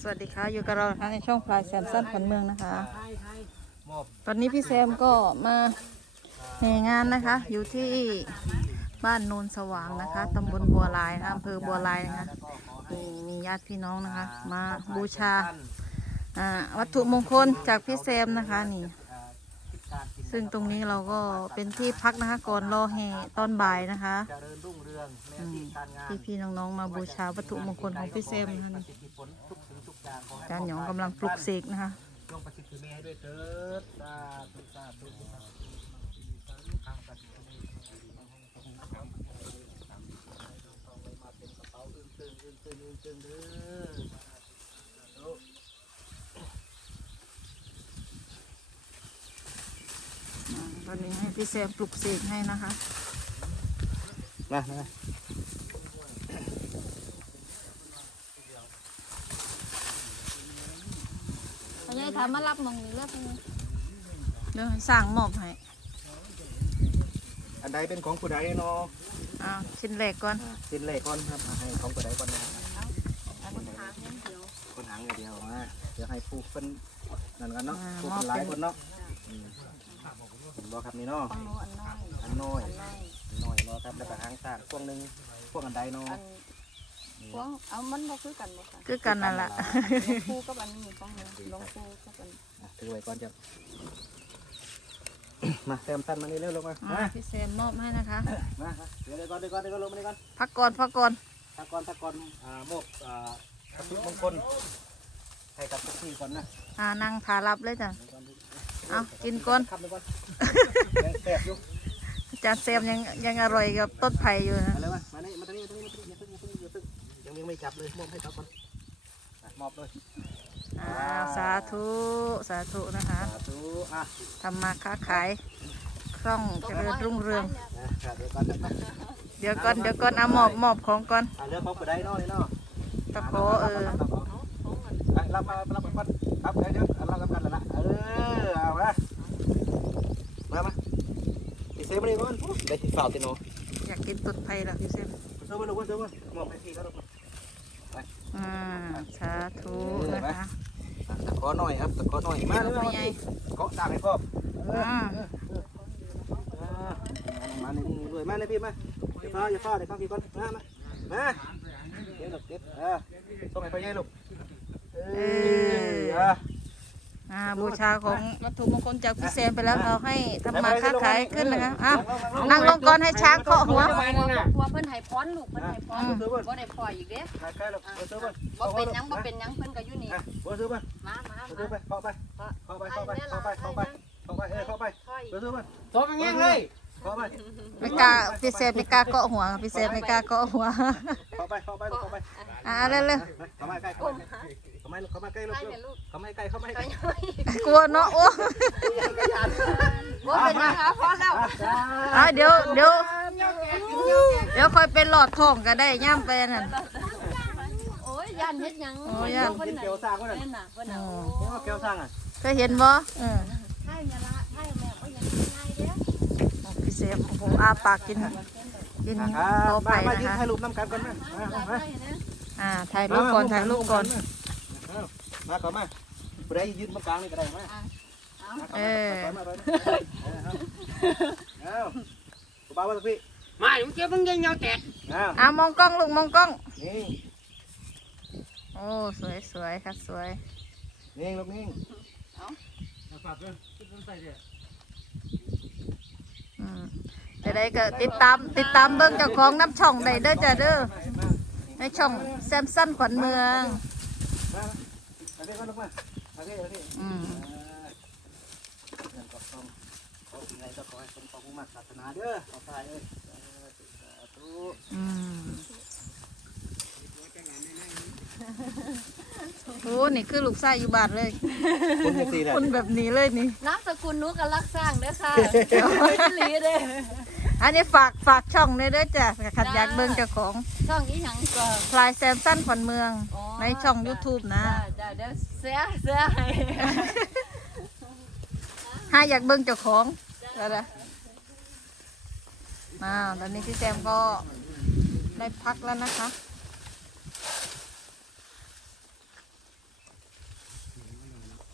สวัสดีค่ะ อยู่กับเรานะคะในช่องพลายแซมสั้นขวัญเมืองนะคะ ตอนนี้พี่แซมก็มาแห่งานนะคะ อยู่ที่บ้านโนนสว่างนะคะตำบลบัวลายนะอำเภอบัวลายนะคะนี่มีญาติพี่น้องนะคะ มาบูชาวัตถุมงคลจากพี่แซมนะคะนี่ซึ่งตรงนี้เราก็เป็นที่พักนะคะ ก่อนรอแห่ตอนบ่ายนะคะพี่พี่ๆน้องๆมาบูชาวัตถุมงคลของพี่แซมนะคะ อาจารย์หยองกำลังปลุกเสกนะคะจงประสิทธิเมให้ด้วยเถิดสาธุสาธุสาธุมาเป็นกระเป๋าอึ้งตึงอึ้งตึงอึ้งตึงเด้อตอนนี้ให้พี่แซมปลุกเสกให้นะคะ มามา เขาเลย ถามมารับมองนี่เลือกนี่เดี๋ยวให้สร้างมอบให้อันใดเป็นของผู้ใดเนาะอ้าวชิ้นแรกก่อนสิ้นเลขก่อนครับเอาให้ของผู้ใดก่อนนะครับคนหาเงินเดียวคนหางอย่างเดียวมาเดี๋ยวให้ผู้เป็นนั่นกันเนาะผู้เป็นหลายคนเนาะอืมเห็นบ่ครับนี่เนาะฟังโน้อันน้อยอันน้อยอันน้อยอันน้อยเนาะครับแล้วก็หางสร้างพวกหนึงพวกอันใดเนาะอัน พวงเอามันบ่คือกันบ่ค่ะคือกันนั่นแหละหลวงปู่กับอันนี้ฟังหนูหลวงปู่กับอันอะถือไว้ก่อนจ้ะมาเติมตันมานี่เร็วลงมาอ่ามา พี่แซมมอบให้นะคะมาเดี๋ยวเดี๋ยวก่อนเดี๋ยวก่อนเดี๋ยวก่อนลงมานี่ก่อนพักก่อนพักก่อนตะกอนตะกอนอ่ามอบอ่าพระพุทธมงคลให้กับทุกที่ก่อนนะอ่านั่งทารับเลยจ้ะ เดี๋ยวก่อนเอากินก่อน ขับไปก่อนยังแสบอยู่อาจารย์แซมยังยังอร่อยกับต้นไผ่อยู่นะ ย่าเพิ่งยังยังไม่จับเลยมอบให้เขาก่อนอะมอบเลยอ่าสาธุสาธุนะคะสาธุอะทำมาค้าขายคล่องเจริญรุ่งเรือง นะเดี๋ยวก่อนนะเดี๋ยวก่อนเดี๋ยวก่อนเอามอบมอบของก่อนอะเรื่องของผู้ใดเนาะนี่เนาะตะโขเออรับมารับมาก่อนครับเดี๋ยวเดี๋ยวรับกันกันแล้วละเออเอามามามาติเซฟมาดิก่อนได้ที่ฝ่าติโนอยากกินต้นไผ่ละพี่แซม เซิร์ฟมาลูกเซิร์ฟมามอบให้พี่เขาลูก อ่าสาธุนะคะตะขอหน่อยครับตะขอหน่อยมาเลยไม่มาใหญ่เกาะด่างให้พ่ออ่ามาในนี่ด้วยมาในพี่มาอย่าฟ้าอย่าฟ้าเดี๋ยวข้างพี่ก่อนมามามาเก็บลูกเก็บเออส่งให้พ่อใหญ่ลูกเออ อ่าบูชาของวัตถุมงคลจากพี่แซมไปแล้วเราให้ทำมาค้าขายขึ้นนะคะอ้าวนั่งลงก่อนให้ช้างเกาะหัวกลัวเพิ่นให้พรลูกเพิ่นให้พรอืมบ่ได้ปล่อยอีกเด้ใกล้ๆลูกเซิร์ฟมาบ่เป็นหยังบ่เป็นหยังเพิ่นก็อยู่นี่อะบ่เซิร์ฟมามามาเซิร์ฟไปเข้าไปเข้าไปเข้าไปเข้าไปเข้าไปเข้าไปเออเข้าไปค่อยเซิร์ฟมาตบอย่างเงี้ยเลยเข้าไปไม่กล้าพี่แซมไม่กล้าเกาะหัวพี่แซมไม่กล้าเกาะหัวเข้าไปเข้าไปเข้าไปอ่าเร็วเข้ามาใกล้เข้ามาเข้ามาเข้ามาใกล้ลูกใกล้เนี่ยลูกเข้ามาใกล้เข้ามาใกล้ๆกลัวเนาะโอ้บ่เป็นหยังค่ะพอแล้วอ่าเดี๋ยวเดี๋ยวเดี๋ยวค่อยเป็นหลอดท้องก็ได้ย่ำไปนั่นโอ้ยย่านเฮ็ดหยังโอ้ย่านเพิ่นเกี่ยวสร้างก็ได้เพิ่นน่ะเพิ่นน่ะอ๋อโอ้เกี่ยวสร้างอะเคยเห็นบ่เออให้แม่ละให้แม่บ่ยังง่ายเด้อพี่แซมโอ้โหอาปากกินกินโตไปมานะยืนคะถ่ายรูปน้ำกันก่อนมามาให้นะอ่าถ่ายรูปก่อนถ่ายรูปก่อน มาก่อนมาผู้ใดยืนตรงกลางนี่ก็ได้มาเออมาเลยเอาผู้บ่าวว่าพี่มาผมเจอมึงยังเงาแตกเอาอ่ามองกล้องลูกมองกล้องนี่โอ้สวยสวยค่ะสวยนิ่งลูกนิ่งอืมจะได้ก็ติดตามติดตามเบิ่งเจ้าของน้ำช่องได้เด้อจ้ะเด้อในช่องแซมสันขวัญเมือง มามาพี่ก่อนลูกมามาพี่มาพี่อืมเงินก็ต้องเขาสิ่งใดก็ขอให้สมความมุ่งมั่นศาสนาเด้อขอทายเอ้ยสาธุอืมโอ้นี่คือลูกชายอยู่บ้านเลย คุณยังสี่แหละคนแบบนี้เลยนี่นามสกุลหนูก็รักสร้างเด้อค่ะอีหลีเด้ออันนี้ฝากฝากช่องเลยเด้อจ้ะขัดอยากเบิ่งเจ้าของ ช่องอีหยังก็พลายแซมสันขวัญเมืองในช่อง YouTube นะ จ้าจ้าเดี๋ยว เสียเสียให้ถ้าอยากเบิ่งเจ้าของก็ได้มาตอนนี้พี่แซมก็ได้พักแล้วนะคะ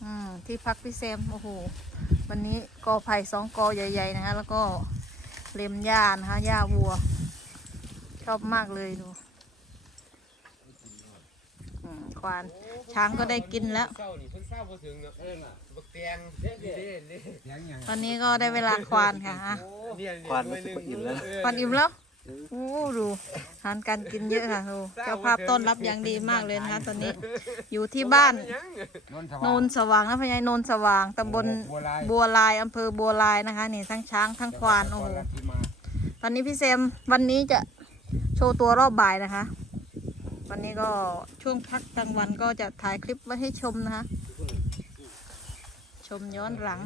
อืมที่พักพี่แซม โอ้โห วันนี้กอไผ่สองกอใหญ่ ๆ นะคะแล้วก็เล็มหญ้านะคะหญ้าวัว ชอบมากเลยดูอืมควาน ช้างก็ได้กินแล้วเศร้านี่เพิ่งเศร้าพอถึงเนาะเออน่ะบักแตงเด้เด้เด้แตงหยังตอนนี้ก็ได้เวลาควานค่ะอะเนี่ยควานมันจะอิ่มแล้วควานอิ่มแล้วโอ้ดูทานการกินเยอะค่ะดูเจ้าภาพต้อนรับอย่างดีมากเลยนะคะตอนนี้อยู่ที่บ้านโนนสว่างนะพญายโนนสว่างตำบลบัวลายอำเภอบัวลายนะคะนี่ทั้งช้างทั้งควานโอ้โหตอนนี้พี่เซมวันนี้จะโชว์ตัวรอบบ่ายนะคะ วันนี้ก็ช่วงพักกลางวันก็จะถ่ายคลิปไว้ให้ชมนะคะชมย้อนหลัง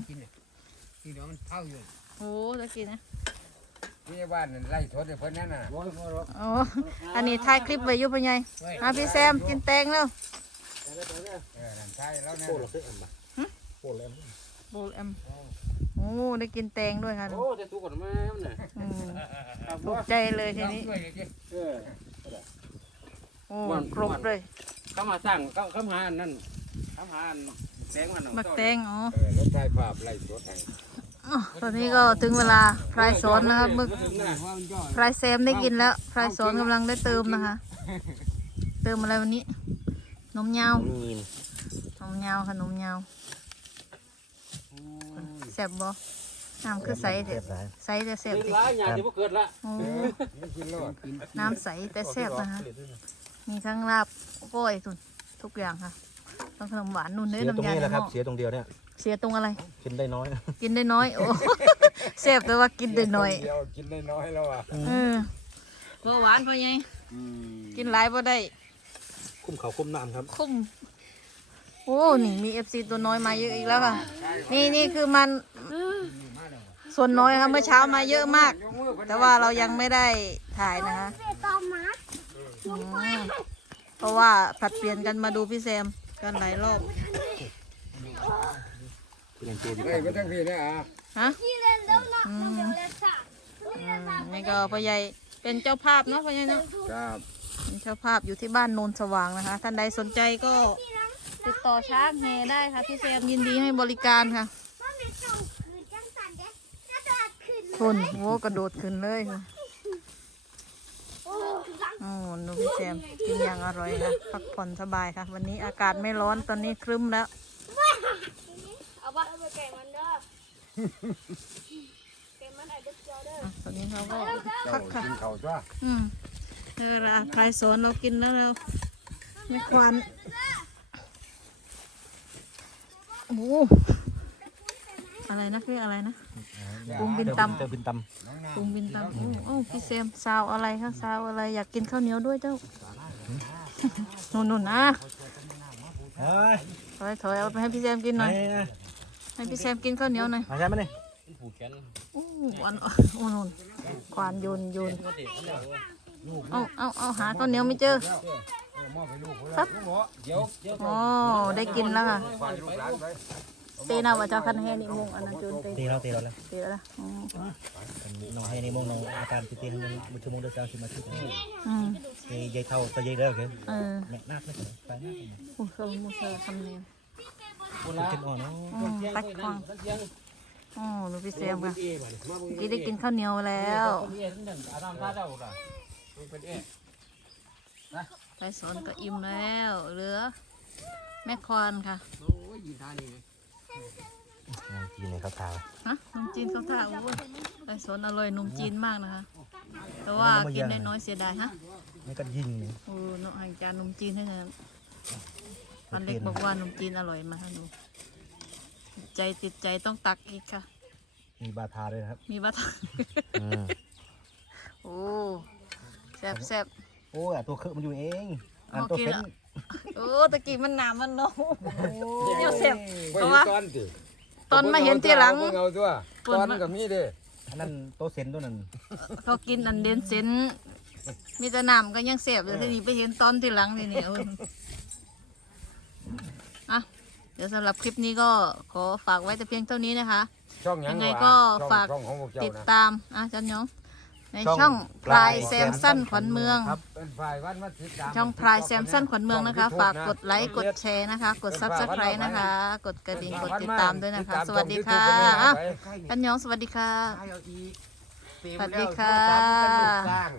ที่เดี๋ยวมันเผาอยู่โอ้ตะกี้นะที่บ้านนั่นไล่ทดให้เพิ่นนั่นน่ะโอ้อันนี้ถ่ายคลิปไว้อยุพญายอะพี่แซมกินแตงแล้วเออนั่นใช่แล้วนะโคตรเราซื้ออันมาโคตรแล้วโบลแอมโอ้ได้กินแตงด้วยค่ะโอ้จะตู้ก่อนมาเนี่ยอืมถูกใจเลยทีนี้เออโอ้ครบเลยเข้ามาสร้างเข้าเข้ามาอันนั่นเข้ามาอันแตงมันบักแตงอ๋อเออรถไฟภาพไล่ทดให้อ๋อตอนนี้ก็ถึงเวลาพรายสอนนะครับมึกว่ามันย่อพรายแซมได้กินแล้วพรายสอนกำลังได้เติมนะคะ เติมอะไรวันนี้ นมยาวมีนนมยาวค่ะนมยาวแซ่บบ่น้ำคือใสเด็ดใสแต่แซ่บเป็นดิร้ายอย่างที่พวกเกิดละโอ้มันกินรอดน้ำใสแต่แซ่บนะคะ มีทั้งลาบก้อยทุนทุกอย่างค่ะต้องขนมหวานนุ่นเด้เสียน้ำตรงยานี้แหละครับในหม้อเสียตรงเดียวเนี่ยเสียตรงอะไร กินได้น้อย กินได้น้อย โอ้แซ่บแต่ว่ากินได้น้อยเดียวกินได้น้อยแล้วอะเออบ่หวานพอไงกินหลายบ่ได้ คุ้มเขาคุ้มน้ำครับ คุ้มโอ้นี่มีเอฟซีตัวน้อยมาเยอะอีกแล้วค่ะ นี่นี่คือมัน ส่วนน้อยค่ะเมื่อเช้ามาเยอะมาก แต่ว่าเรายังไม่ได้ถ่ายนะคะอืม เพราะว่าผลัดเปลี่ยนกันมาดูพี่แซมกันหลายรอบคือยังเจอยู่เฮ้ยไม่ต้องพี่นะอะฮะอืมอืมนี่ก็พ่อใหญ่เป็นเจ้าภาพเนาะพ่อใหญ่เนาะครับเป็นเจ้าภาพอยู่ที่บ้านโนนสว่างนะคะ ท่านใดสนใจก็ติดต่อช้างเฮได้ค่ะพี่แซมยินดีให้บริการค่ะคุณโว้กระโดดขึ้นเลยค่ะ โอ้หนูพี่แซมกินอย่างอร่อยค่ะพักผ่อนสบายค่ะ วันนี้อากาศไม่ร้อนตอนนี้ครึ้มแล้ว เอาปะเอาไปแก่มันเด้อแก่มันอาจจะเจอเด้ออะตอนนี้เราก็พักค่ะ กินข้าวจ้าอืมเออละใครสอนเรากินแล้วเราไม่ควันโอ้โห อะไรนะคืออะไรนะปุงบินตเติมบินตำปุงบินตำโอ้โอ้พี่เซมซาวอะไรคะซาวอะไรอยากกินข้าวเหนียวด้วยเจ้านุ่นๆนะำเฮ้ยถอยถอยเอาไปให้พี่แซมกินหน่อยนี่นะให้พี่แซมกินข้าวเหนียวหน่อยมาใช่ไหมนี่โอ้อันโอ้นุ่นควานโยนโยนเอาเอาเอาหาข้าวเหนียวไม่เจอครับเดี๋ยวเดี๋ยวอ๋อได้กินแล้วค่ะ ฟันลูกหลานไปเตนาว่าเจ้าคันแฮนี่มงอันนั้นจนเตตีเราตีเราแล้วเตแล้วอืมน้องให้นี่มองน้องอาการตีตีมันมันชั่วโมงเดียวสามสิบนาทีอืมนี่ยายเท่าตัวยายเด้อเห็นเออแม่นาคไม่ใช่ไปนาคโอ้โหมูเซอร์คำเนียมกินอ่อนเนาะอืมปักควางอ๋อลูกพี่เซมค่ะเมื่อกี้ได้กินข้าวเหนียวแล้วไปสอนก็อิ่มแล้วเหลือแม่ควานค่ะโอ้ยยิ นทานี่กินในข้าวทาฮะนมจีนเขาท่าอุ้ยไปสอนอร่อยนมจีนมากนะคะ แต่ว่ากินได้น้อยเสียดายฮะนี่ก็ยิงนี่โอ้เนอะห่างจานนมจีนให้นะพันเล็กบอกว่านมจีนอร่อยมากค่ะดูติดใจติดใจต้องตักอีกค่ะ มีบาทาด้วยนะครับ มีบัตรอืมโอ้แซ่บแซ่บโอ้ยตัวเคอะมันอยู่เอง อันตัวเฟ้น โอ้ตะกี้มันหนามันเนาะเดี๋ยวแซ่บไปเพราะเห็นว่า ตอนสิตอนมาเห็นทีหลังเบิ่เอาตัวเปิดตอนมากับมีเด้อันนั้นตัวเซนตัวนั้นเขากินอันเดนเซนมีแต่น้ำก็ยังแซ่บเลยทีนี้ไปเห็นตอนทีหลังทีนี้เอออะเดี๋ยวสำหรับคลิปนี้ก็ขอฝากไว้แต่เพียงเท่านี้นะคะ ช่องหยังยังไงวะก็ช่องฝากช่องของพวกเจ้าติดนะ ตามอะจันยอง ในช่องพลายแซมสั้นขวัญเมืองเป็นฝ่ายวันมาติดตามช่องพลายแซมสั้นขวัญเมืองนะคะ ฝากกดไลค์กดแชร์นะคะ กดซับสไครต์นะคะ กดกระดิ่งกดติดตามด้วยนะคะ สวัสดีค่ะอะกันยองสวัสดีค่ะให้เอาอีกสวัสดีค่ะเต็มแล้วโทรศัพท์มันเป็นลูกสร้าง